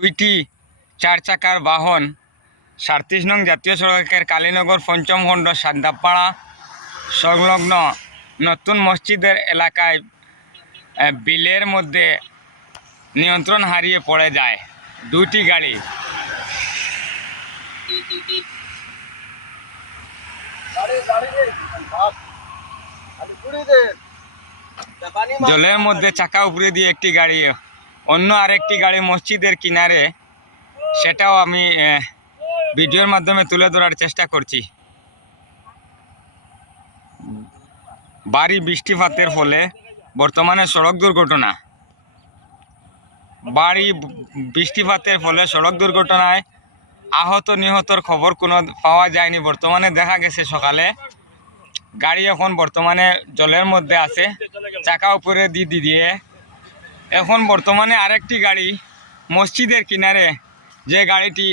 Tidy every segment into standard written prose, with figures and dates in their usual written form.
দুইটি 4 চাকার বাহন 37 নং জাতীয় সড়কের কালীনগর পঞ্চম খণ্ড সাদ্দাপাড়া সংলগ্ন নতুন মসজিদের এলাকায় বিলের মধ্যে নিয়ন্ত্রণ হারিয়ে পড়ে যায় দুইটি গাড়ি। জলের মধ্যে চাকা উপরে দিয়ে একটি গাড়ি, অন্য আরেকটি গাড়ি মসজিদের কিনারে, সেটাও আমি ভিডিওর মাধ্যমে তুলে ধরার চেষ্টা করছি। ভারী বৃষ্টিপাতের ফলে বর্তমানে সড়ক দুর্ঘটনা, ভারী বৃষ্টিপাতের ফলে সড়ক দুর্ঘটনায় আহত নিহতর খবর কোনো পাওয়া যায়নি। বর্তমানে দেখা গেছে সকালে গাড়ি এখন বর্তমানে জলের মধ্যে আছে, চাকা উপরে দিয়ে এখন বর্তমানে আরেকটি গাড়ি মসজিদের কিনারে, যে গাড়িটি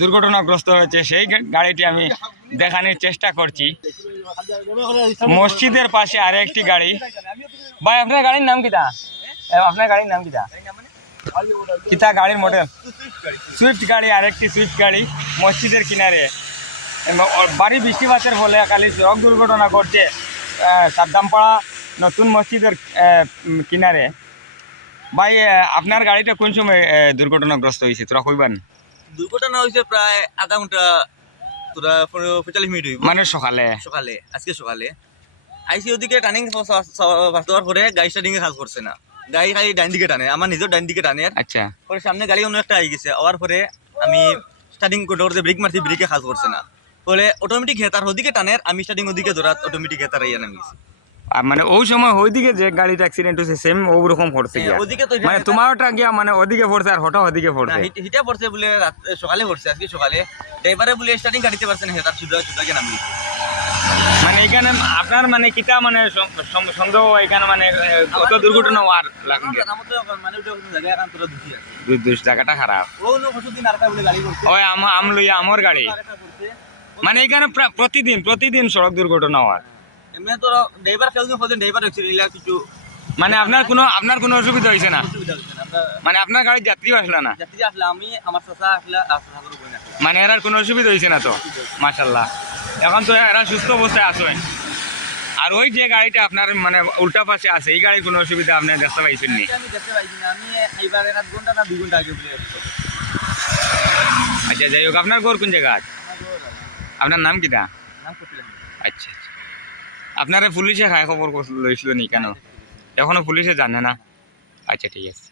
দুর্ঘটনাগ্রস্ত হয়েছে সেই গাড়িটি আমি দেখানোর চেষ্টা করছি। মসজিদের পাশে আরেকটি গাড়ি। ভাই আপনার গাড়ির নাম কিটা? আপনার গাড়ির নাম কিটা? কিতা গাড়ির মডেল? সুইফট গাড়ি, আরেকটি সুইফট গাড়ি মসজিদের কিনারে। ভারী বৃষ্টিপাতের ফলে খালি সড়ক দুর্ঘটনা ঘটছে সাদ্দামপাড়া নতুন মসজিদের কিনারে। ভাই আপনার গাড়িটা কোন সময় দুর্ঘটনাগ্রস্ত হয়েছে তোরা কইবান? দুর্ঘটনা হয়েছে প্রায় আধা ঘন্টা, তোরা 45 মিনিট হইব। মানে সকালে আজকে সকালে আইসি ওদিকে টার্নিং দেওয়ার পরে গাড়ি স্টার্টিং এ কাজ করছে না, গাড়ি খালি ডাইন দিকে টানে, আমার নিজের ডাইন দিকে টানে। আচ্ছা, পরে সামনে গাড়ি অন্য একটা আই গেছে, আওয়ার পরে আমি স্টার্টিং করতে ব্রেক মারছি, ব্রেকে কাজ করছে না, ফলে অটোমেটিক হেতার ওদিকে টানে, আমি স্টার্টিং ওদিকে ধরা অটোমেটিক হেতার আইয়া নামি গেছি। মানে ওই সময় ওইদিকে যে গাড়িটা অ্যাক্সিডেন্ট হয়েছে সেম ওরকম পড়ছে ওদিকে তো মানে তোমারটা গিয়া মানে ওদিকে পড়ছে আর হঠাৎ ওদিকে পড়ছে। হিটা পড়ছে বলে সকালে পড়ছে, আজকে সকালে ড্রাইভারে বলে স্টার্টিং গাড়িতে পারছে না, হেতার সুদাকে নামি গেছে। মানে এখানে আপনার মানে কিটা মানে সন্দেহ এখানে মানে কত দুর্ঘটনা আর জায়গাটা খারাপ। ওই আমার গাড়ি মানে এখানে প্রতিদিন সড়ক দুর্ঘটনা হয়। এমনি তো ড্রাইভার ড্রাইভার কিছু মানে আপনার কোনো অসুবিধা হয়েছে না? মানে আপনার গাড়ির যাত্রী আসলে না? যাত্রী আসলে আমি আমার চাচা আসলে মানে এরার কোনো অসুবিধা হয়েছে না তো? মাশাআল্লাহ, এখন তো এরা সুস্থ অবস্থায় আসেন। আর ওই যে গাড়িটা আপনার মানে উল্টা পাশে আছে, এই গাড়ির কোনো অসুবিধা আপনি দেখতে পাইছেন নি? আমি দেখতে পাইছি না, আমি এইবার 1 ঘন্টা না 2 ঘন্টা আগে বলে আসছি। আচ্ছা, যাই হোক, আপনার ঘর কোন জায়গা? আপনার নাম কিটা? আচ্ছা, আপনারা পুলিশে খায় খবর লইছিল নি কেন? এখনো পুলিশে জানে না? আচ্ছা, ঠিক আছে।